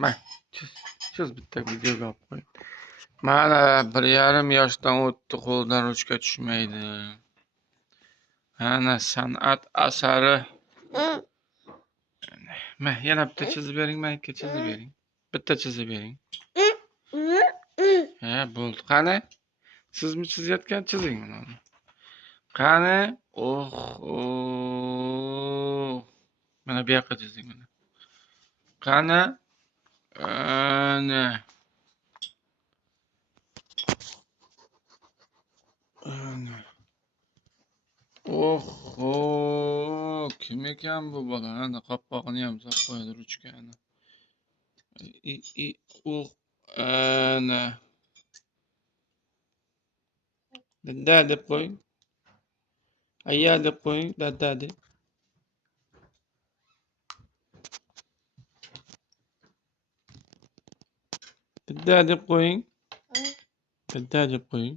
Mana chiz bitta videoga olib qo'y. Mana 1,5 yoshdan o'tdi, qo'lidan ruchka tushmaydi. Ana san'at asari. Mana yana bitta chizib bering, mayka chizib bering. Bitta chizib bering. Ha, bo'ldi. Qani? Sizmi chizayotgan, chizing buni. Qani? Mana bu yoqqa chizing mana. Qani? Ana. Ana. Kim ekan bu bola? Ana qopqog'ini ham solib qo'yadi ruchkani. Ana. Dada deb qo'ying. Ayya deb qo'ying, dada deb. Dada deb qo'ying. Dada deb qo'ying.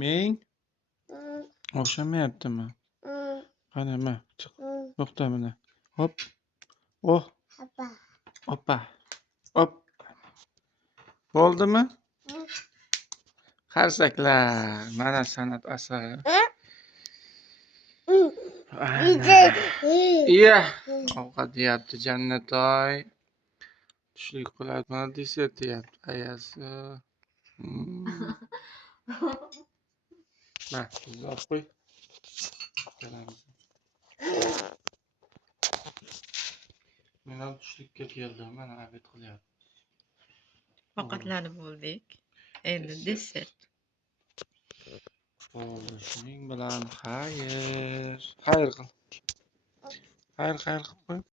Men o'xshamayaptimi? Qani, mana chiq. To'xta mana. Hop. Oppa. Hop. Bo'ldimi? Qarsaklar. Mana san'at asari. Iya. Ovqat yeyapti Jannatoy. Tushlik qiladi. Mana desert yeyapti ayasi. Mana, bizni olib qo'y. Men ham tushlikka keldim. Mana obed qilyapti. Ovqatlanib bo'ldik. Endi desert. Bo'ldi. Shuning bilan xayr. Xayr qil. Xayr qilib qo'y.